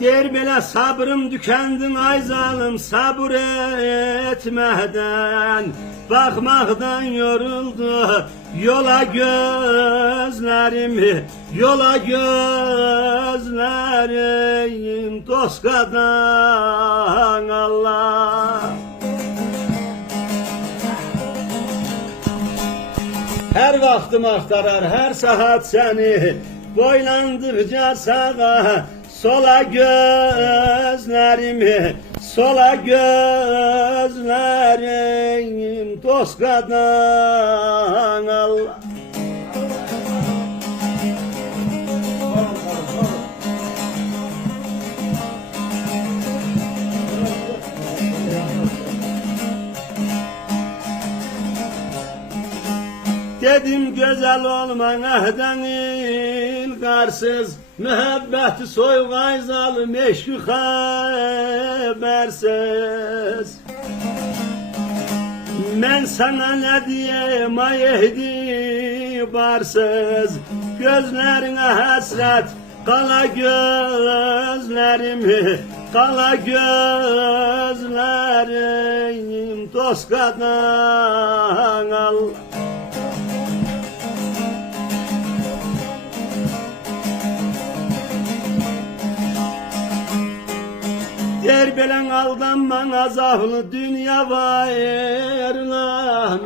Der belə sabrım tükendin ay zalim, sabır etmeden, bakmaktan yoruldu yola gözlerim, yola gözlerim, Toska'dan Allah. Her vaktim aktarar her saat seni, boylandıkça sağa sola gözlerimi, sola gözlerim, Toska'dan Allah. Dedim güzel olmana denil karsız, mühebbeti soygay zalim eşki habersiz. Ben sana ne diyeyim ay ehdi barsız, gözlerine hasret kala gözlerimi, kala gözlerim, Toska'dan Allah. Der belen aldanman azahlı dünya varına,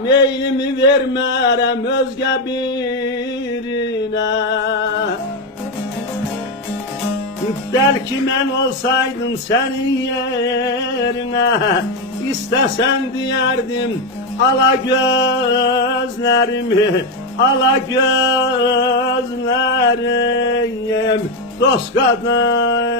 meylimi vermerem özge birine. Belki ben olsaydım senin yerine, istesen diyerdim ala gözlerimi, ala gözlerim, Toska'dan